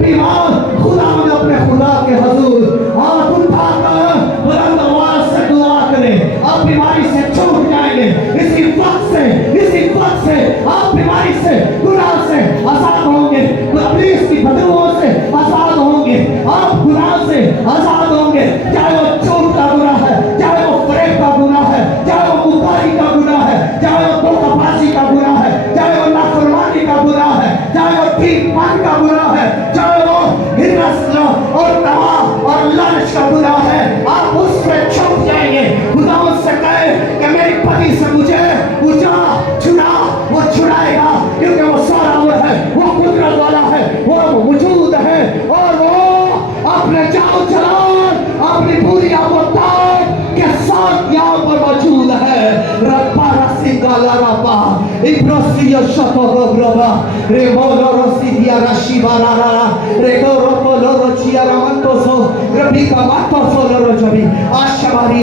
बीमार खुदा में अपने खुदा के हजूर हाथ उठाकर बुलंद आवाज से दुआ करें। आप बीमारी से छूट जाएंगे। इसी वक्त से आप बीमारी से, गुनाह से आजाद होंगे। इब्लीस की बदबुओं से आजाद होंगे। आप गुनाह से आजाद होंगे। चाहे वो चोर का गुनाह है, चाहे वो फरेब का गुनाह है, चाहे वो मुकारी का गुनाह है, चाहे वो धोखाबाजी का गुनाह है, चाहे वो नाफरमानी का गुनाह है, चाहे वो ठीक मान का गुनाह है, चाहे वो हिरस और तमा और लालच का गुनाह है, आप उस पे छूट जाएंगे। खुदा उससे कहे कि मेरे पति से मुझे छुड़ा, वो छुड़ाएगा, क्योंकि वो सारा वो है, वो कुदरत वाला है, वो मौजूद है, और वो अपने जाओ चलाओ अपनी पूरी आबोताब के साथ यहाँ पर मौजूद है। रब्बा रसी गाला रब्बा इब्रोसी यशतो रब्बा रे मोलो रसी दिया रशी बारारा रे गोरो पोलो रचिया रमंतो सो रबी का मातो सो लो रजबी आशा